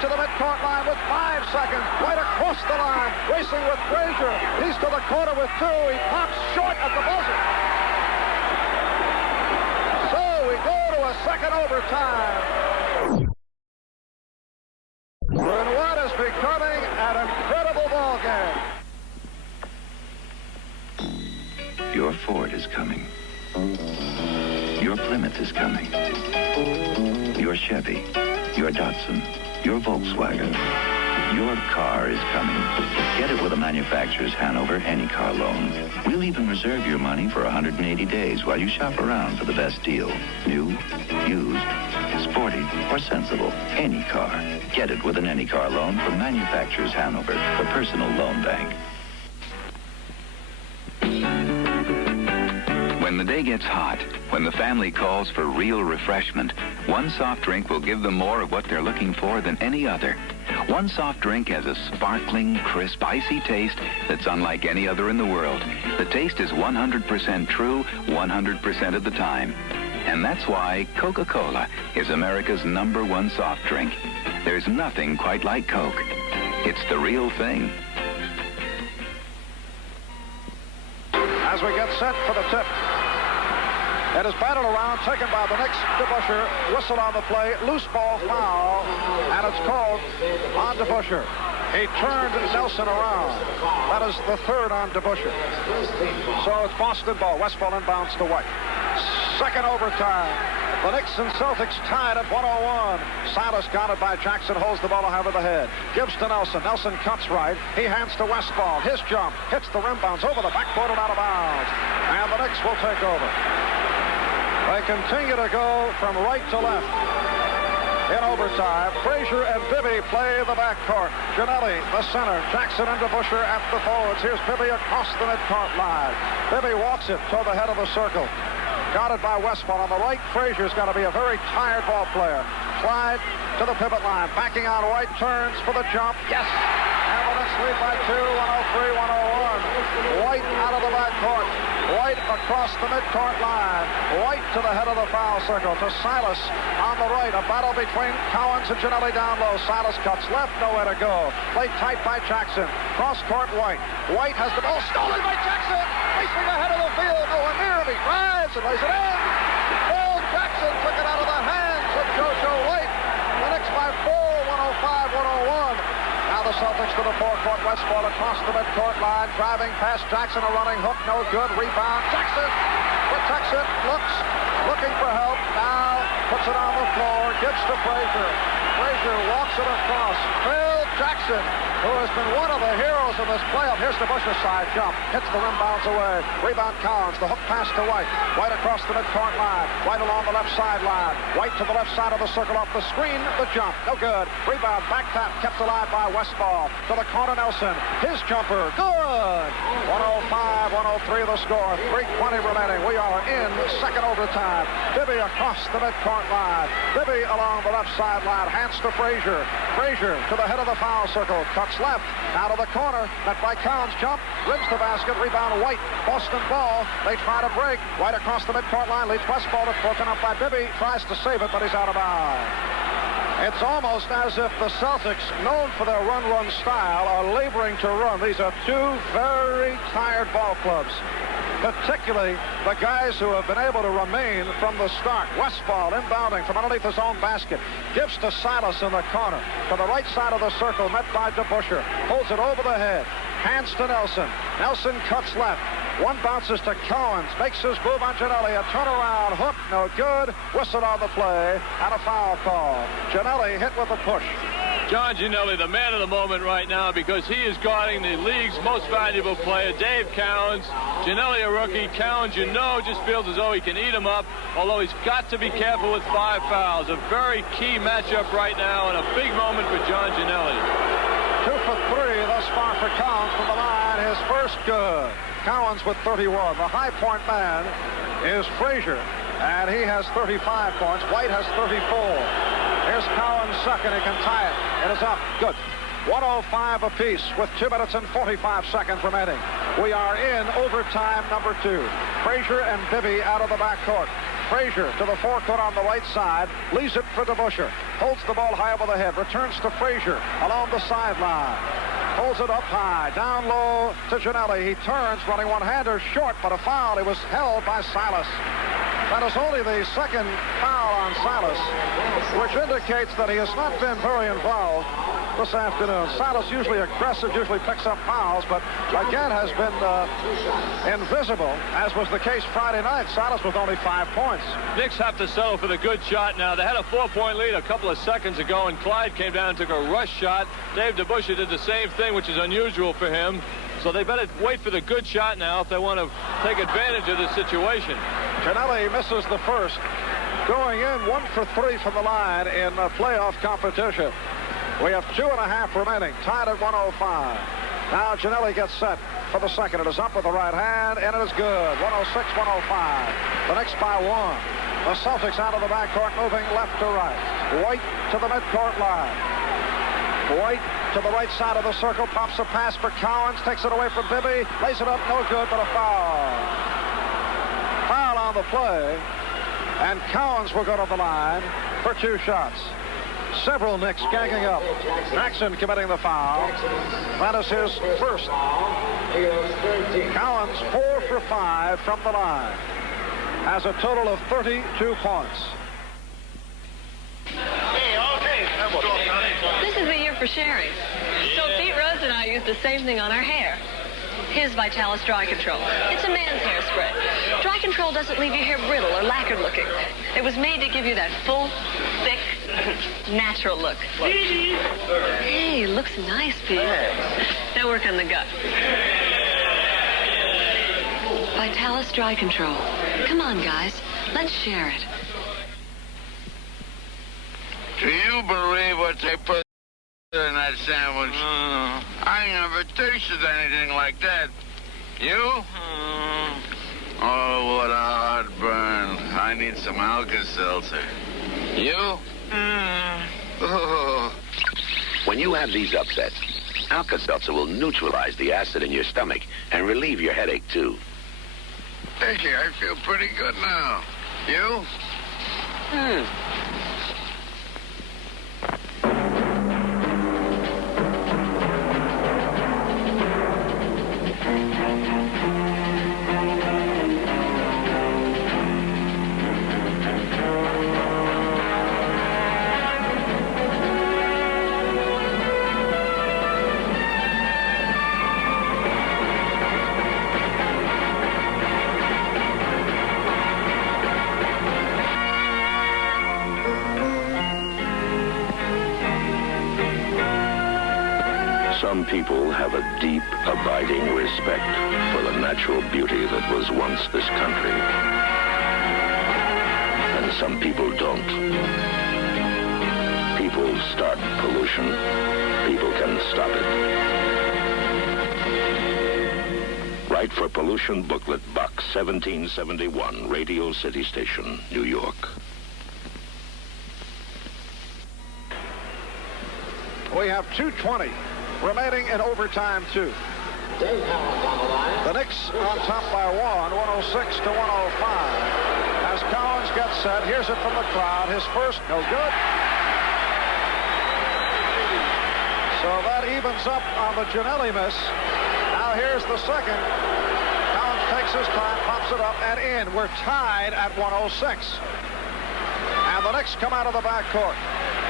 to the midcourt line with 5 seconds. White across the line, racing with Frazier. He's to the corner with 2. He pops short at the buzzer. So we go to a second overtime. In what is becoming an incredible ball game. Your Ford is coming. Your Plymouth is coming. Your Chevy, your Datsun, your Volkswagen. Your car is coming. Get it with a manufacturer's Hanover Any Car Loan. We'll even reserve your money for 180 days while you shop around for the best deal. New, used, sporty, or sensible. Any car. Get it with an Any Car Loan from manufacturer's Hanover, the personal loan bank. When the day gets hot, when the family calls for real refreshment, one soft drink will give them more of what they're looking for than any other. One soft drink has a sparkling, crisp, icy taste that's unlike any other in the world. The taste is 100% true 100% of the time. And that's why Coca-Cola is America's #1 soft drink. There's nothing quite like Coke. It's the real thing. As we get set for the tip. It is battled around, taken by the Knicks. DeBusschere, whistle on the play, loose ball foul, and it's called on DeBusschere. He turned Nelson around. That is the third on DeBusschere. So it's Boston ball. Westball inbounds to White. Second overtime. The Knicks and Celtics tied at 101. Silas got it by Jackson, holds the ball over the head. Gives to Nelson. Nelson cuts right. He hands to Westball. His jump hits the rim, bounce over the backboard and out of bounds. And the Knicks will take over. They continue to go from right to left. In overtime, Frazier and Bibby play the backcourt. Giannelli, the center. Jackson and DeBusschere at the forwards. Here's Bibby across the midcourt line. Bibby walks it toward the head of the circle. Got it by Westball. On the right, Frazier's got to be a very tired ball player. Clyde to the pivot line. Backing on White, turns for the jump. Yes! And the Knicks lead by 2, 103-101. White out of the backcourt. White across the midcourt line. White to the head of the foul circle. To Silas on the right. A battle between Cowens and Giannelli down low. Silas cuts left. Nowhere to go. Played tight by Jackson. Cross court White. White has the ball stolen by Jackson. Racing ahead of the field. Nowhere near him. He drives and lays it in. Phil Jackson took it out of the hands of JoJo White. The Knicks by 4, 105-101. Now the Celtics to the forecourt. Westball across the midcourt line. Driving past Jackson. A running hook. No good. Rebound. Jackson protects it. Looking for help. Now puts it on the floor. Gives to Frazier. Frazier walks it across. Phil Jackson, who has been one of the heroes of this playoff. Here's the Buscher side jump. Hits the rim, bounds away. Rebound Cowens. The hook pass to White. White across the midcourt line. White along the left sideline. White to the left side of the circle off the screen. The jump. No good. Rebound. Back tap. Kept alive by Westball. To the corner Nelson. His jumper. Good. 105-103 the score. 3:20 remaining. We are in second overtime. Bibby across the midcourt line. Bibby along the left sideline. Hands to Frazier. Frazier to the head of the foul circle. Cuts left. Out of the corner. Met by Cowens. Jump. Rims the basket. Rebound White. Boston ball. They try to break. White across the midcourt line. Leads Westball. It's broken up by Bibby. Tries to save it, but he's out of bounds. It's almost as if the Celtics, known for their run style, are laboring to run. These are two very tired ball clubs, particularly the guys who have been able to remain from the start. Westball inbounding from underneath his own basket. Gives to Silas in the corner. To the right side of the circle, met by DeBusschere. Holds it over the head. Hands to Nelson. Nelson cuts left. One bounces to Cowens. Makes his move on Giannelli. A turnaround hook. No good. Whistle on the play. And a foul call. Giannelli hit with a push. John Giannelli, the man of the moment right now, because he is guarding the league's most valuable player, Dave Cowens. Giannelli, a rookie. Cowens, you know, just feels as though he can eat him up, although he's got to be careful with 5 fouls. A very key matchup right now and a big moment for John Giannelli. 2 for 3 thus far for Cowens from the line. His first good. Cowens with 31. The high point man is Frazier, and he has 35 points. White has 34. Here's Cowens second. He can tie it. It is up. Good. 105 apiece with 2 minutes and 45 seconds remaining. We are in overtime number 2. Frazier and Bibby out of the backcourt. Frazier to the forecourt on the right side. Leaves it for DeBusschere. Holds the ball high over the head. Returns to Frazier along the sideline. Holds it up high. Down low to Ginelli. He turns, running one-hander short, but a foul. He was held by Silas. That is only the second foul on Silas, which indicates that he has not been very involved this afternoon. Silas usually aggressive, usually picks up fouls, but again has been invisible, as was the case Friday night. Silas with only 5 points. Knicks have to settle for the good shot now. They had a 4-point lead a couple of seconds ago, and Clyde came down and took a rush shot. Dave DeBusschere did the same thing, which is unusual for him. So they better wait for the good shot now if they want to take advantage of this situation. Ginelli misses the first. Going in 1 for 3 from the line in playoff competition. We have 2.5 remaining, tied at 105. Now Ginelli gets set for the second. It is up with the right hand, and it is good. 106-105. The Knicks by 1. The Celtics out of the backcourt, moving left to right. White to the midcourt line. White to the right side of the circle, pops a pass for Cowens, takes it away from Bibby, lays it up, no good, but a foul. Foul on the play, and Cowens will go to the line for 2 shots. Several Knicks ganging up. Jackson committing the foul. That is his first. Cowens 4 for 5 from the line. Has a total of 32 points. This is the year for sharing. So Pete Rose and I use the same thing on our hair. Here's Vitalis Dry Control. It's a man's hairspray. Dry Control doesn't leave your hair brittle or lacquered looking. It was made to give you that full, thick, natural look. Hey, looks nice, Pete. Now work on the gut. Vitalis Dry Control. Come on, guys. Let's share it. Do you believe what they put in that sandwich? I never tasted anything like that. You? Oh, what a heartburn. I need some Alka-Seltzer. You? Oh. When you have these upsets, Alka-Seltzer will neutralize the acid in your stomach and relieve your headache, too. Thank you. I feel pretty good now. You? Some people have a deep, abiding respect for the natural beauty that was once this country. And some people don't. People start pollution. People can stop it. Write for Pollution Booklet, Box 1771, Radio City Station, New York. We have 2:20 remaining in overtime 2. The Knicks on top by 1, 106-105. As Cowens gets set, here's it from the crowd. His first, no good. So that evens up on the Ginelli miss. Now here's the second. Cowens takes his time, pops it up, and in. We're tied at 106. And the Knicks come out of the backcourt.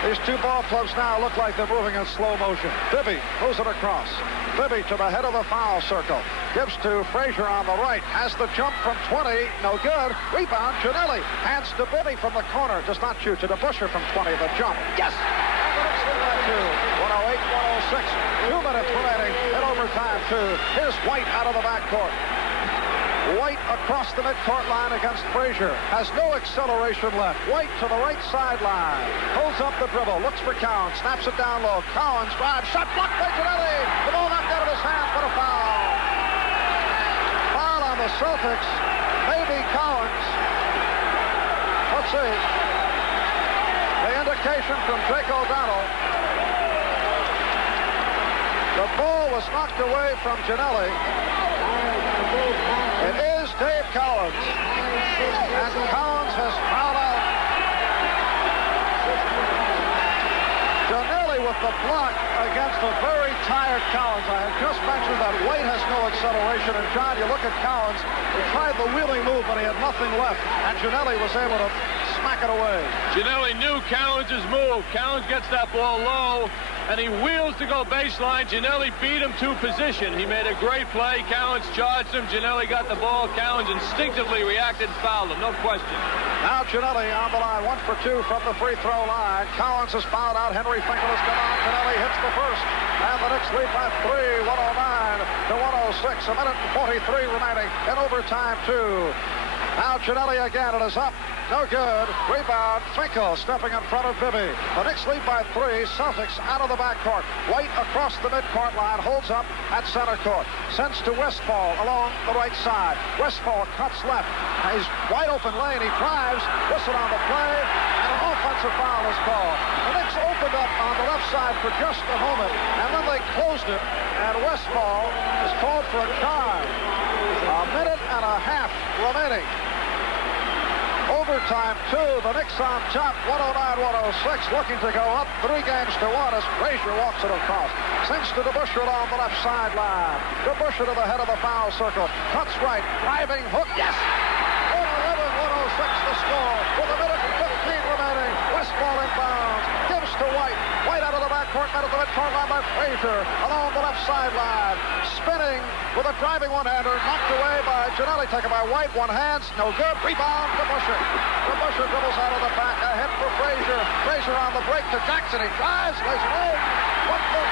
These two ball clubs now look like they're moving in slow motion. Bibby moves it across. Bibby to the head of the foul circle. Gives to Frazier on the right. Has the jump from 20. No good. Rebound, Ginelli. Hands to Bibby from the corner. Does not shoot. To DeBusschere from 20. The jump. Yes! And the Knicks lead by 2. 108-106. 2 minutes remaining in overtime 2. Here's White out of the backcourt. White across the midcourt line against Frazier. Has no acceleration left. White to the right sideline. Holds up the dribble. Looks for Cowens. Snaps it down low. Cowens drives. Shot blocked by Ginelli. The ball knocked out of his hands, but a foul. Foul on the Celtics. Maybe Cowens. Let's see. The indication from Jake O'Donnell. The ball was knocked away from Ginelli. It is Dave Cowens. And Cowens has fouled out Giannelli with the block against a very tired Cowens. I had just mentioned that White has no acceleration. And John, you look at Cowens, he tried the wheeling move, but he had nothing left. And Giannelli was able to smack it away. Giannelli knew Cowens' move. Cowens gets that ball low, and he wheels to go baseline. Giannelli beat him to position. He made a great play. Cowens charged him. Giannelli got the ball. Cowens instinctively reacted and fouled him, no question. Now Giannelli on the line, 1 for 2 from the free throw line. Cowens has fouled out. Henry Finkel has come on. Giannelli hits the first. And the Knicks lead by 3, 109 to 106. A minute and 43 remaining in overtime, 2. Now Giannelli again. It is up. No good. Rebound. Finkel stepping in front of Bibby. The Knicks lead by 3. Celtics out of the backcourt. White across the midcourt line. Holds up at center court. Sends to Westfall along the right side. Westfall cuts left. He's wide open lane. He drives. Whistle on the play. And an offensive foul is called. The Knicks opened up on the left side for just a moment. And then they closed it. And Westfall is called for a time. A minute and a half remaining. Overtime 2, the Knicks on top, 109-106, looking to go up 3 games to 1 as Frazier walks it across. Sends to DeBusschere on the left sideline. DeBusschere to the head of the foul circle. Cuts right, driving hook, yes! 111-106 the score with a minute and 15 remaining. Westfall inbounds, gives to White. White out of the backcourt, met at the midcourt line by Frazier along the left sideline. Spinning with a driving one-hander, knocked away by Giannelli, taken by White, one hands, no good. Rebound to DeBusschere. DeBusschere dribbles out of the back, ahead for Frazier. Frazier on the break to Jackson. He drives, lays it in.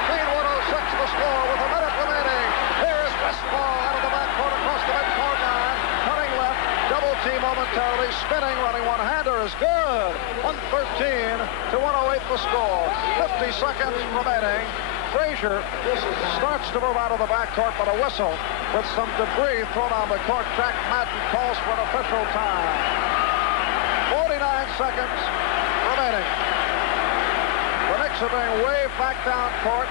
113-106 the score with a minute remaining. Here is Westfall out of the backcourt across the midcourt line. Cutting left, double team momentarily, spinning, running one-hander is good. 113-108 the score. 50 seconds remaining. Frazier starts to move out of the backcourt, but a whistle with some debris thrown on the court. Jack Madden calls for an official time. 49 seconds remaining. The Knicks are being waved back down court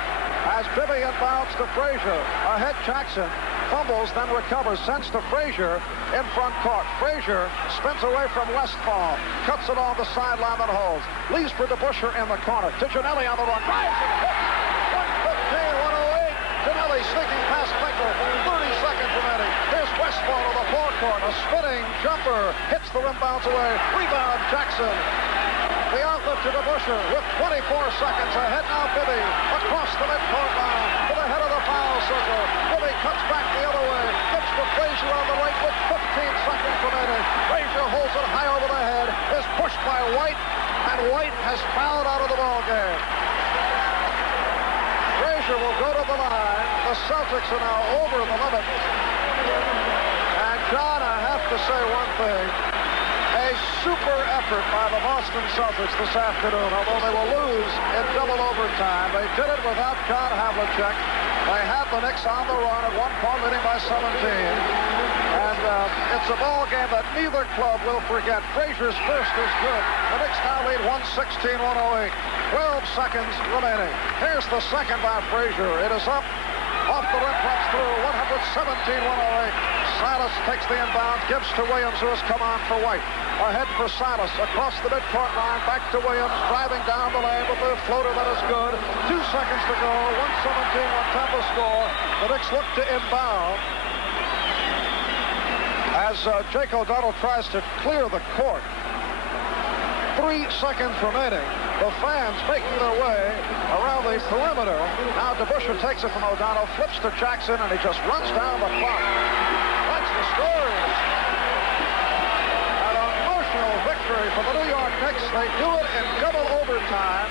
as Bibby inbounds to Frazier. Ahead Jackson fumbles, then recovers, sends to Frazier in front court. Frazier spins away from Westfall, cuts it on the sideline and holds. Leaves for DeBusschere in the corner. To Giannelli on the run. Drives and hits. 115-108. Giannelli sneaking past Finkel. 30 seconds remaining. Here's Westfall to the forecourt. A spinning jumper hits the rim, bounce away. Rebound Jackson. The outlet to DeBusschere with 24 seconds ahead now. Bibby across the midcourt line to the head of the foul circle. Bibby cuts back the other way. Gets to Frazier on the right with 15 seconds remaining. Frazier holds it high over the head. Is pushed by White, and White has fouled out of the ball game. Frazier will go to the line. The Celtics are now over the limit. And John, I have to say one thing. A super effort by the Boston Celtics this afternoon. Although they will lose in double overtime, they did it without John Havlicek. They had the Knicks on the run at one point, leading by 17. And it's a ball game that neither club will forget. Frazier's first is good. The Knicks now lead 116-108. 12 seconds remaining. Here's the second by Frazier. It is up. Off the rim, drops through. 117-108. Silas takes the inbound, gives to Williams, who has come on for White. Ahead for Silas, across the midcourt line, back to Williams, driving down the lane with the floater that is good. 2 seconds to go, 117-110 the score. The Knicks look to inbound as Jake O'Donnell tries to clear the court. 3 seconds remaining. The fans making their way around the perimeter. Now DeBusschere takes it from O'Donnell, flips to Jackson, and he just runs down the clock. That's the story. An emotional victory for the New York Knicks. They do it in double overtime.